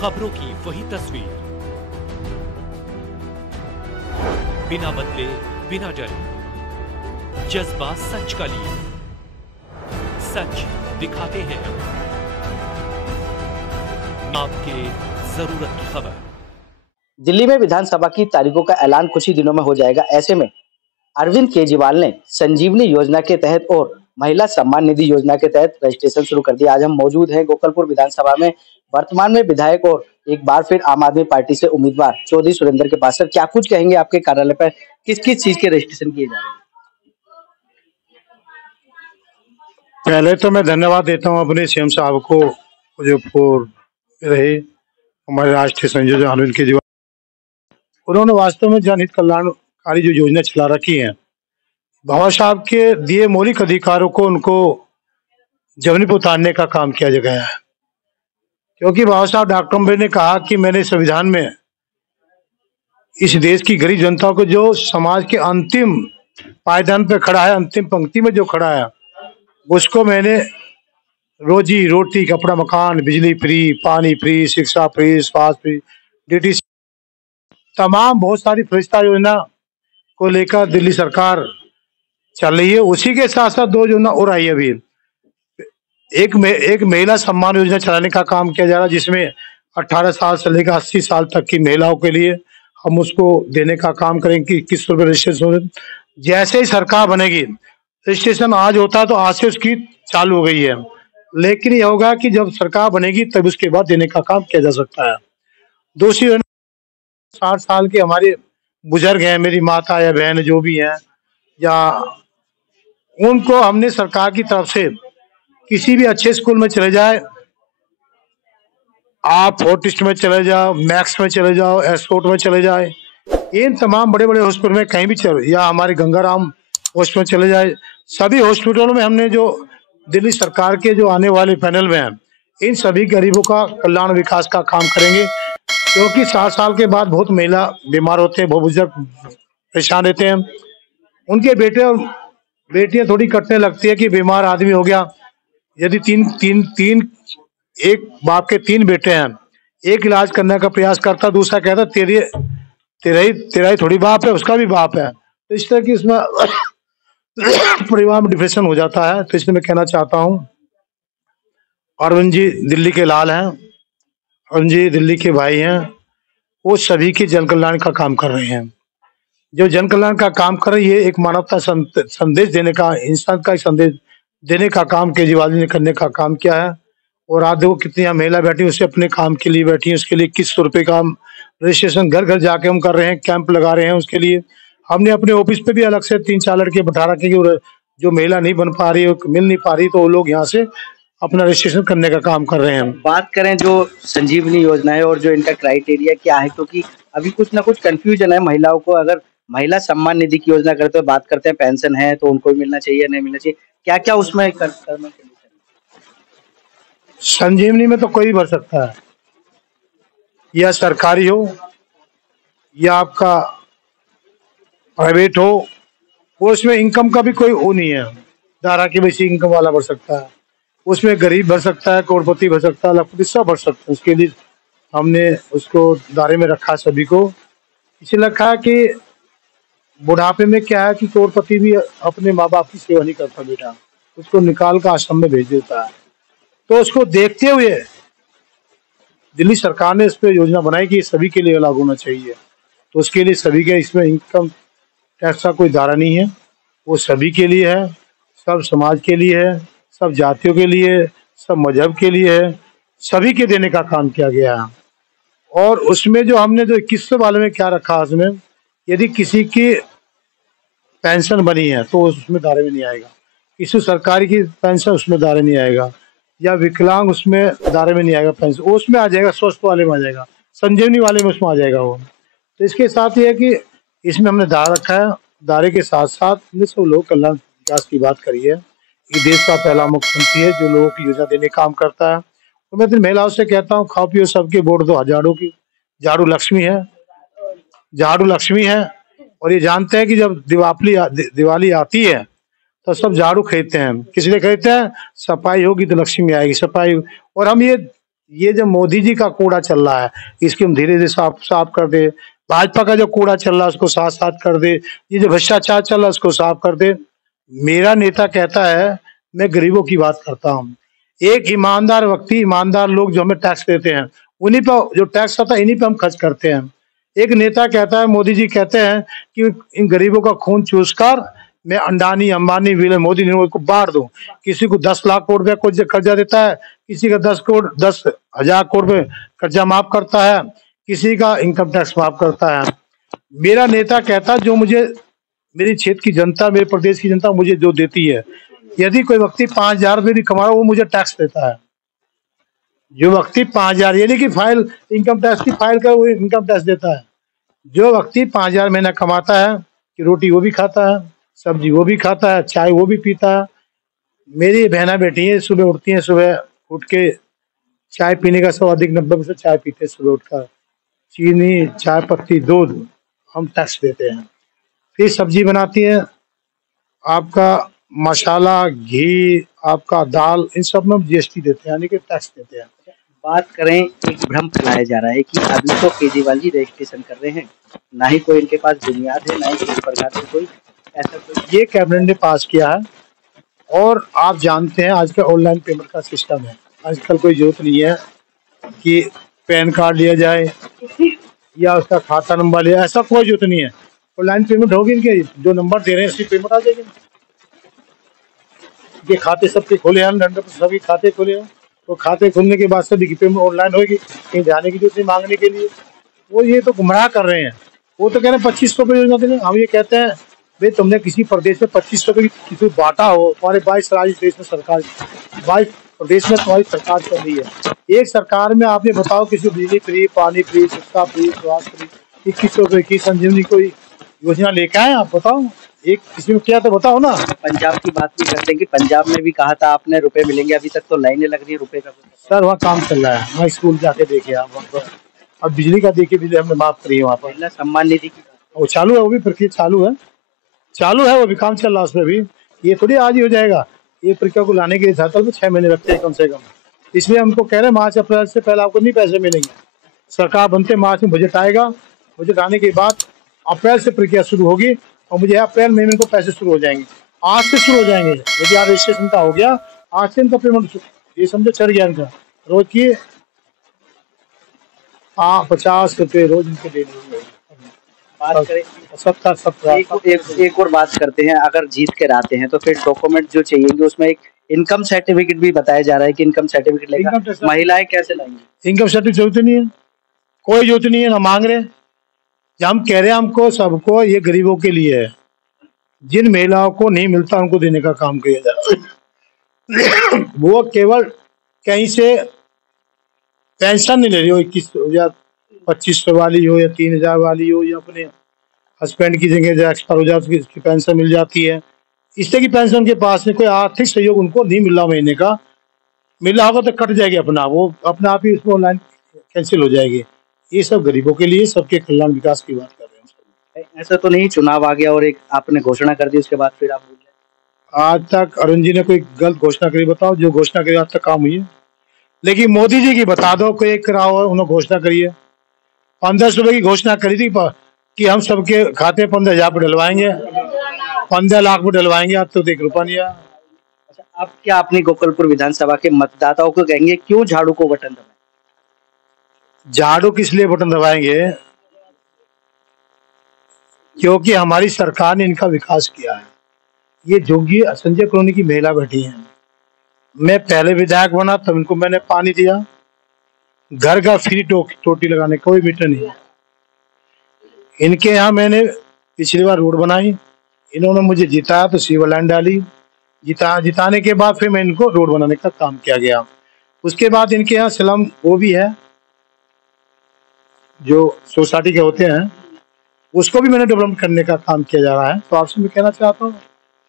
खबरों की वही तस्वीर, बिना बदले बिना डरे, जज्बा सच का लिए, सच दिखाते हैं आपके जरूरत की खबर। दिल्ली में विधानसभा की तारीखों का ऐलान कुछ ही दिनों में हो जाएगा। ऐसे में अरविंद केजरीवाल ने संजीवनी योजना के तहत और महिला सम्मान निधि योजना के तहत रजिस्ट्रेशन शुरू कर दिया। आज हम मौजूद हैं गोकलपुर विधानसभा में, वर्तमान में विधायक और एक बार फिर आम आदमी पार्टी से उम्मीदवार चौधरी सुरेंद्र के पास। सर, क्या कुछ कहेंगे आपके कार्यालय पर किस किस चीज के रजिस्ट्रेशन किए जा रहे हैं? पहले तो मैं धन्यवाद देता हूं अपने सीएम साहब को जो रहे हमारे राष्ट्रीय संयोजक अरविंद केजरीवाल। उन्होंने वास्तव में जनहित कल्याणकारी जो योजना चला रखी है, बाबा साहब के दिए मौलिक अधिकारों को उनको जमीन पर उतारने का काम किया गया है। क्योंकि बाबा साहब डॉक्टर अम्बेडकर ने कहा कि मैंने संविधान में इस देश की गरीब जनता को, जो समाज के अंतिम पायदान पे खड़ा है, अंतिम पंक्ति में जो खड़ा है, उसको मैंने रोजी रोटी, कपड़ा, मकान, बिजली फ्री, पानी फ्री, शिक्षा फ्री, स्वास्थ्य फ्री, डीटी, तमाम बहुत सारी फरिश्ता योजना को लेकर दिल्ली सरकार चल रही है। उसी के साथ साथ दो योजना और आई है अभी। एक महिला सम्मान योजना चलाने का काम किया जा रहा है, जिसमें 18 साल से लेकर 80 साल तक की महिलाओं के लिए हम उसको देने का काम करेंगे कि 21 रुपये रजिस्ट्रेशन। जैसे ही सरकार बनेगी, रजिस्ट्रेशन आज होता है तो आज से उसकी चालू हो गई है, लेकिन यह होगा कि जब सरकार बनेगी तब उसके बाद देने का काम किया जा सकता है। दूसरी 60 साल के हमारे बुजुर्ग हैं, मेरी माता या बहन जो भी हैं, या उनको हमने सरकार की तरफ से किसी भी अच्छे स्कूल में चले जाए, आप फोर्टिस्ट में चले जाओ, मैक्स में चले जाओ, एस्पोर्ट में चले जाए, इन तमाम बड़े बड़े हॉस्पिटल में कहीं भी चले, या हमारे गंगाराम हॉस्पिटल में चले जाए, सभी हॉस्पिटलों में हमने जो दिल्ली सरकार के जो आने वाले पैनल में हैं, इन सभी गरीबों का कल्याण विकास का काम करेंगे। क्योंकि 60 साल के बाद बहुत महिला बीमार होते हैं, बहुत बुजुर्ग परेशान रहते हैं, उनके बेटे और बेटियां थोड़ी कटने लगती है कि बीमार आदमी हो गया। यदि एक बाप के 3 बेटे हैं, एक इलाज करने का प्रयास करता, दूसरा कहता तेरा ही थोड़ी बाप है, उसका भी बाप है। तो इस तरह की इसमें परिवार में डिप्रेशन हो जाता है। तो इसलिए मैं कहना चाहता हूँ, अरविंद जी दिल्ली के लाल हैं, अरविंद जी दिल्ली के भाई हैं, वो सभी के जन कल्याण का काम कर रहे हैं। जो जन कल्याण का काम कर रही है, एक मानवता संदेश देने का, इंसान का संदेश देने का काम केजरीवाल जी ने करने का काम किया है। और आज देखो कितनी यहाँ महिला बैठी, उसे अपने काम के लिए बैठी है, उसके लिए 21 रुपये का रजिस्ट्रेशन घर घर जाके हम कर रहे हैं, कैंप लगा रहे हैं। उसके लिए हमने अपने ऑफिस पे भी अलग से 3-4 लड़के बैठा रखे, जो महिला नहीं बन पा रही है, मिल नहीं पा रही, तो वो लोग यहाँ से अपना रजिस्ट्रेशन करने का काम कर रहे हैं। बात करें जो संजीवनी योजना है और जो इनका क्राइटेरिया क्या है, क्योंकि अभी कुछ ना कुछ कंफ्यूजन है महिलाओं को। अगर महिला सम्मान निधि की योजना करते हुए बात करते हैं, पेंशन है तो उनको भी मिलना चाहिए, नहीं मिलना चाहिए, क्या क्या उसमें करना चाहिए? संजीवनी में तो कोई भी भर सकता है, या सरकारी हो या आपका प्राइवेट हो, वो उसमें इनकम का भी कोई वो नहीं है, दायरा की वैसी इनकम वाला भर सकता है, उसमें गरीब भर सकता है, करोड़पति भर सकता है, लखपति सब भर सकते हैं। उसके लिए हमने उसको दायरे में रखा सभी को। इसलिए रखा है कि बुढ़ापे में क्या है कि करोड़पति भी अपने माँ बाप की सेवा नहीं करता बेटा, उसको निकाल कर आश्रम में भेज देता है। तो उसको देखते हुए दिल्ली सरकार ने इस पर योजना बनाई कि सभी के लिए लागू होना चाहिए। तो उसके लिए सभी के, इसमें इनकम टैक्स का कोई दायरा नहीं है, वो सभी के लिए है, सब समाज के लिए है, सब जातियों के लिए, सब मजहब के लिए है, सभी के देने का काम किया गया है। और उसमें जो हमने जो 21 वाले में क्या रखा, उसमें यदि किसी की पेंशन बनी है तो उसमें दायरे में नहीं आएगा, किसी सरकारी की पेंशन उसमें दायरे नहीं आएगा, या विकलांग उसमें दायरे में नहीं आएगा पेंशन, वो उसमें आ जाएगा, स्वस्थ वाले में आ जाएगा, संजीवनी वाले में उसमें आ जाएगा वो। तो इसके साथ ये है कि इसमें हमने दायरा रखा है, दायरे के साथ साथ हमने सब लोग कल्याण विकास की बात करी है। ये देश का पहला मुख्यमंत्री है जो लोगों की योजना देने काम करता है। तो मैं तो महिलाओं से कहता हूँ, खाओ पियो सबके वोट दो हजारों की, झाड़ू लक्ष्मी है, झाड़ू लक्ष्मी है। और ये जानते हैं कि जब दिवाली आती है तो सब झाड़ू खरीदते हैं, किस लिए खरीदते हैं? सफाई होगी तो लक्ष्मी आएगी, सफाई। और हम ये ये जो मोदी जी का कूड़ा चल रहा है इसकी हम धीरे धीरे साफ साफ कर दे। भाजपा का जो कूड़ा चल रहा है उसको साथ साथ कर दे। ये जो भ्रष्टाचार चल रहा है उसको साफ कर दे। मेरा नेता कहता है मैं गरीबों की बात करता हूँ। एक ईमानदार व्यक्ति, ईमानदार लोग जो हमें टैक्स देते हैं उन्हीं पर जो टैक्स आता है इन्हीं पे हम खर्च करते हैं। एक नेता कहता है, मोदी जी कहते हैं कि इन गरीबों का खून चूसकर मैं अंडानी अंबानी विलय मोदी को बांट दूं। किसी को 10 लाख करोड़ रुपया को कर्जा देता है, किसी का 10,000 करोड़ रुपए कर्जा माफ करता है, किसी का इनकम टैक्स माफ करता है। मेरा नेता कहता है जो मुझे मेरी क्षेत्र की जनता, मेरे प्रदेश की जनता मुझे जो देती है, यदि कोई व्यक्ति 5,000 रुपये भी कमा रहा वो मुझे टैक्स देता है। जो व्यक्ति 5,000 यानी कि फाइल इनकम टैक्स की फाइल कर वो इनकम टैक्स देता है। जो व्यक्ति 5,000 महीना कमाता है कि रोटी वो भी खाता है, सब्जी वो भी खाता है, चाय वो भी पीता है। मेरी बहना बेटी है, सुबह उठती हैं, सुबह उठ के चाय पीने का सब अधिक 90% चाय पीते हैं सुबह उठकर। चीनी, चाय पत्ती, दूध हम टैक्स देते हैं। फिर सब्जी बनाती है, आपका मसाला, घी, आपका दाल, इन सब में जीएसटी देते हैं यानी कि टैक्स देते हैं। बात करें, एक भ्रम फैलाया जा रहा है कि अभी तो केजरीवाल जी रजिस्ट्रेशन कर रहे हैं, ना ही कोई इनके पास बुनियाद है, ना ही किसी प्रकार से कोई ऐसा कोई। ये कैबिनेट ने पास किया है और आप जानते हैं आजकल ऑनलाइन पेमेंट का सिस्टम है। आजकल कोई जरूरत नहीं है कि पैन कार्ड लिया जाए या उसका खाता नंबर लिया, ऐसा कोई जरूरत नहीं है। ऑनलाइन पेमेंट होगी, इनके जो नंबर दे रहे हैं उसकी पेमेंट आ जाएगी। ये खाते सबके खोले हैं, 100% सभी खाते खोले हैं, तो खाते खुलने के बाद सभी की पेमेंट ऑनलाइन होगी, कहीं जाने की जरूरत नहीं मांगने के लिए। वो ये तो गुमराह कर रहे हैं। वो तो कह रहे हैं 2500 रुपये योजना देंगे, हम ये कहते हैं भाई तुमने किसी प्रदेश में 2500 रुपये किसी बांटा हो, तुम्हारे 22 राज्य देश में सरकार, 22 प्रदेश में तुम्हारी सरकार चल रही है। एक सरकार में आपने बताओ किसी बिजली फ्री, पानी फ्री, शिक्षा फ्री, स्वास्थ्य फ्री, 2100 रुपये की संजीवनी कोई योजना लेके आए आप बताओ। एक किसी में क्या तो बताओ ना। पंजाब की बात भी करते हैं कि पंजाब में भी कहा था आपने रुपए मिलेंगे, अभी तक तो लाइनें लग रही है रुपए का। सर वहाँ काम चल रहा है, वहाँ स्कूल जाके देखे आप वहाँ पर। अब बिजली का देखिए, बिजली हमने माफ करी है वहाँ पर। महिला सम्मान निधि की वो चालू है, वो भी प्रक्रिया चालू है, वो भी काम चल रहा है उसमें भी। ये थोड़ी आज ही हो जाएगा, ये प्रक्रिया को लाने के लिए झारखंड में 6 महीने लगते हैं कम से कम। इसलिए हमको कह रहे हैं मार्च अप्रैल से पहले आपको नहीं पैसे मिलेंगे। सरकार बनते मार्च में बजट आएगा, बजट आने के बाद अप्रैल से प्रक्रिया शुरू होगी और मुझे अप्रैल महीने को पैसे शुरू हो जाएंगे। आज से शुरू हो जाएंगे। यदि आप रजिस्ट्रेशन का हो गया, आज से इनका पेमेंट ये समझो चढ़ गया इनका। रोज की 50 रुपये रोज इनके दे देंगे। बात करें 70 एक और बात करते हैं, अगर जीत कर आते हैं तो फिर डॉक्यूमेंट जो चाहिए उसमें एक इनकम सर्टिफिकेट भी बताया जा रहा है कि इनकम सर्टिफिकेट लेकर महिलाएं कैसे लाएंगी। इनकम सर्टिफिकेट जरूरत नहीं है, कोई जरूरत नहीं है, ना मांग रहे। हम कह रहे हैं हमको सबको, ये गरीबों के लिए है। जिन महिलाओं को नहीं मिलता उनको देने का काम किया जाए। वो केवल कहीं से पेंशन नहीं ले रही हो, 21,000 2500 वाली हो या 3,000 वाली हो, या अपने हस्बैंड की जगह जो एक्सपायर हो जाती है उसकी पेंशन मिल जाती है। इस तरह की पेंशन के पास में कोई आर्थिक सहयोग उनको नहीं मिल रहा, महीने का मिल रहा होगा तो कट जाएगी अपना, वो अपने आप ही उसमें ऑनलाइन कैंसिल हो जाएगी। ये सब गरीबों के लिए, सबके कल्याण विकास की बात कर रहे हैं। ऐसा तो नहीं चुनाव आ गया और एक आपने घोषणा कर दी उसके बाद फिर आप बोल रहे आज तक अरुण जी ने कोई गलत घोषणा करी बताओ, जो घोषणा करी आज तक काम हुई है। लेकिन मोदी जी की बता दो, कोई एक कराओ उन्होंने घोषणा करी है। 1500 रुपए की घोषणा करी थी कि हम सबके खाते 15,000 पे डलवाएंगे, 15 लाख पे डलवाएंगे। आज तो 1 रुपया नहीं आया। अच्छा, आप क्या अपनी गोकुलपुर विधानसभा के मतदाताओं को कहेंगे क्यों झाड़ू को बटन दबाएं? झाड़ू किस लिए बटन दबाएंगे? क्योंकि हमारी सरकार ने इनका विकास किया है। ये जोगी संजय कॉलोनी की महिला बैठी हैं, मैं पहले विधायक बना तब इनको मैंने पानी दिया, घर का फ्री टोटी लगाने कोई मीटर नहीं है। इनके यहाँ मैंने पिछली बार रोड बनाई, इन्होंने मुझे जिताया तो सीवर लाइन डाली, जिताने के बाद फिर मैं इनको रोड बनाने का काम किया गया। उसके बाद इनके यहाँ स्लम वो भी है जो सोसाइटी के होते हैं, उसको भी मैंने डेवलप करने का काम किया जा रहा है। तो आपसे मैं कहना चाहता हूँ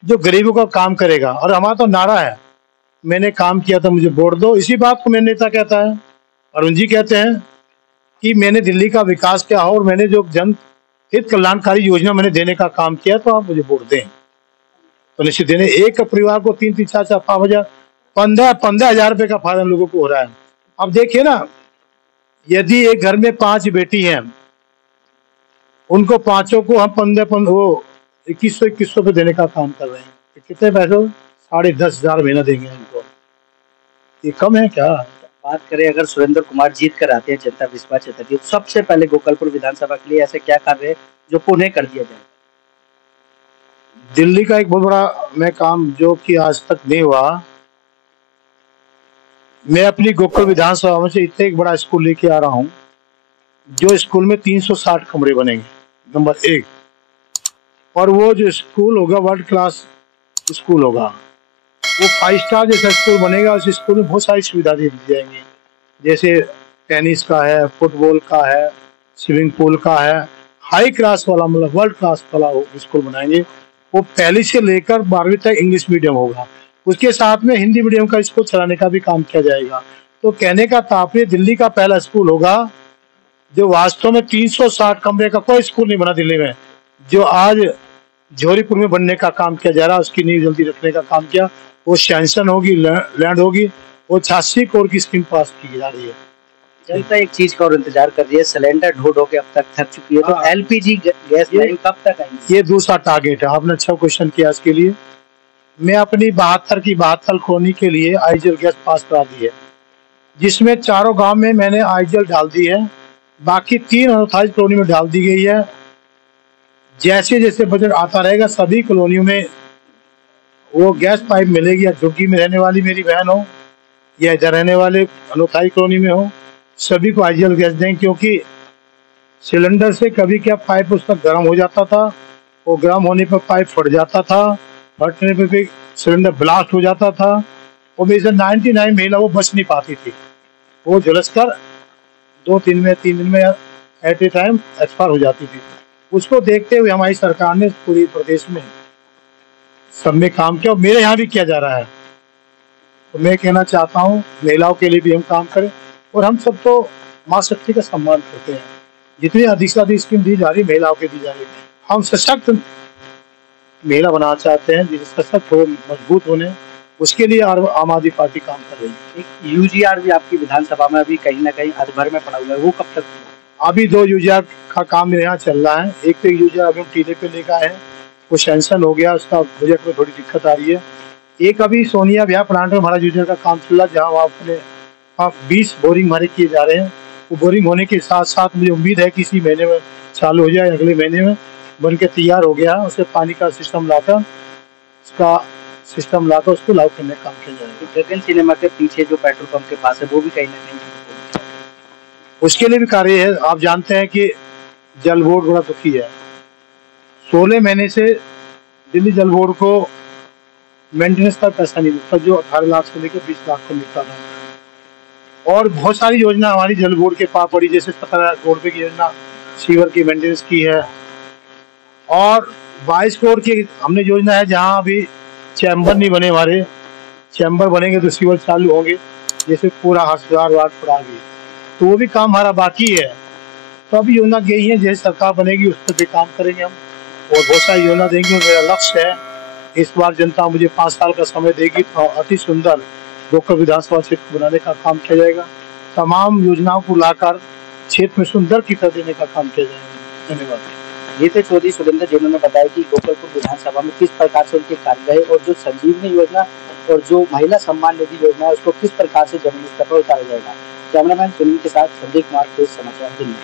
जो गरीबों का काम करेगा, और हमारा तो नारा है मैंने काम किया था मुझे वोट दो। इसी बात को मेरा नेता कहता है, अरुण जी कहते हैं कि मैंने दिल्ली का विकास किया और मैंने जो जन हित कल्याणकारी योजना मैंने देने का काम किया, तो आप मुझे वोट दें। तो निश्चित देने, एक परिवार को 3-3, 4-4, 5,000, 15,000 रुपए का फायदा लोगों को हो रहा है। अब देखिए ना, यदि एक घर में 5 बेटी हैं, उनको पांचों को हम 15 वो 2100 पे देने का काम कर रहे हैं। तो कितने पैसे? 10,500 महीना देंगे उनको। ये कम है क्या? बात करें अगर सुरेंद्र कुमार जीत कर आते हैं, जनता विश्वास जताती है, तो सबसे पहले गोपालपुर विधानसभा के लिए ऐसे क्या कार्य है जो पुनः कर दिया जाए? दिल्ली का एक बहुत बड़ा मैं काम जो कि आज तक नहीं हुआ, मैं अपनी गोकुल विधानसभा में से इतना एक बड़ा स्कूल लेके आ रहा हूँ, जो स्कूल में 360 कमरे बनेंगे, नंबर 1। और वो जो स्कूल होगा वर्ल्ड क्लास स्कूल होगा, वो 5 स्टार जैसा स्कूल बनेगा। उस स्कूल में बहुत सारी सुविधा दी जाएंगी, जैसे टेनिस का है, फुटबॉल का है, स्विमिंग पूल का है, हाई क्लास वाला मतलब वर्ल्ड क्लास वाला स्कूल बनाएंगे। वो पहली से लेकर 12वीं तक इंग्लिश मीडियम होगा, उसके साथ में हिंदी मीडियम का स्कूल चलाने का भी काम किया जाएगा। तो कहने का तात्पर्य दिल्ली का पहला स्कूल होगा जो वास्तव में 360 कमरे का कोई स्कूल नहीं बना दिल्ली में, जो आज जोरीपुर में बनने का काम किया जा रहा है, उसकी नींव जल्दी रखने का काम किया। वो सैंक्शन होगी, लैंड होगी, वो 86 करोड़ की स्कीम पास की जा रही है। जनता एक चीज का और इंतजार कर रही है, सिलेंडर ढो ढो के अब तक थक चुकी है, तो एलपीजी गैस लाइन कब तक आएगी? ये दूसरा टारगेट है। आपने अच्छा क्वेश्चन किया इसके लिए। मैं अपनी 72 की 72 कॉलोनी के लिए आईजल गैस पास करा दी है, जिसमें चारों गांव में मैंने आईजल डाल दी है, बाकी 3 अनऑथराइज्ड कॉलोनी में डाल दी गई है। जैसे जैसे बजट आता रहेगा सभी कॉलोनियों में वो गैस पाइप मिलेगी, या झुग्गी में रहने वाली मेरी बहन हो या इधर रहने वाले अनऑथराइज्ड कॉलोनी में हो, सभी को आईजल गैस दें। क्योंकि सिलेंडर से कभी क्या पाइप उसका गर्म हो जाता था, वो गर्म होने पर पाइप फट जाता था, फटने पर भी सिलेंडर ब्लास्ट हो जाता था, और मेरे से 99 महिला वो बच नहीं पाती थी, वो झुलस कर 3 दिन में एट ए टाइम एक्सपायर हो जाती थी। उसको देखते हुए हमारी सरकार ने पूरी प्रदेश में सब में काम किया, और मेरे यहाँ भी किया जा रहा है। तो मैं कहना चाहता हूँ महिलाओं के लिए भी हम काम करें, और हम सब तो माँ शक्ति का सम्मान करते हैं। जितनी अधिक से अधिक स्कीम दी जा रही महिलाओं के दी जा रही, हम सशक्त महिला बनाना चाहते हैं, जिससे सशक्त हो, मजबूत होने, उसके लिए आम आदमी पार्टी काम कर रही है। एक यूजीआर भी आपकी विधानसभा में अभी कहीं ना कहीं अधभर में पड़ा हुआ है, वो कब तक? अभी 2 यूजीआर का काम मेरे यहाँ चल रहा है। एक तो यूजीआर अभी हम टीले पे लेकर है, वो सैंक्शन हो गया, उसका बजट में थोड़ी दिक्कत आ रही है। एक अभी सोनिया ब्याह प्लांट में हमारा यूजीआर का काम चल रहा है, जहाँ अपने 20 बोरिंग हमारे किए जा रहे हैं। वो बोरिंग होने के साथ साथ मुझे उम्मीद है कि इसी महीने में चालू हो जाए, अगले महीने में बन के तैयार हो गया। उसे पानी का सिस्टम लाकर उसको लागू करने का काम किया जाएगा। गगन सिनेमा के पीछे जो पेट्रोल पंप के पास है, वो भी कहीं ना कहीं उसके लिए भी कार्य है। आप जानते हैं कि जल बोर्ड बड़ा दुखी है। 16 महीने से दिल्ली जल बोर्ड को मेंटेनेंस का पैसा नहीं मिलता, जो 18 लाख से लेकर 20 लाख को मिलता था। और बहुत सारी योजना हमारी जल बोर्ड के पास पड़ी, जैसे 17 करोड़ रुपए की योजना सीवर की मेंटेनेंस की है, और 22 करोड़ की हमने योजना है जहां अभी चैम्बर नहीं बने, हमारे चैम्बर बनेंगे तो सीवर चालू होंगे, जैसे पूरा हसदार वार्ड पर आ गई, तो वो भी काम हमारा बाकी है। तो अभी योजना गई है, जैसे सरकार बनेगी उस पर भी काम करेंगे हम, और बहुत सारी योजना देंगे। मेरा लक्ष्य है इस बार जनता मुझे 5 साल का समय देगी तो अति सुंदर गोकुल विधानसभा क्षेत्र बनाने का काम किया जाएगा। तमाम योजनाओं को लाकर क्षेत्र में सुंदर की तरह देने का काम किया जाएगा। धन्यवाद। ये थे चौधरी सुरेंद्र, जिन्होंने बताया कि गोपालपुर विधानसभा में किस प्रकार से उनके कार्य रहे, और जो संजीवनी योजना और जो महिला सम्मान निधि योजना है उसको किस प्रकार से जमीनी स्तर पर उतारा जाएगा। कैमरामैन सुनील के साथ संजय कुमार, समाचार दिल्ली।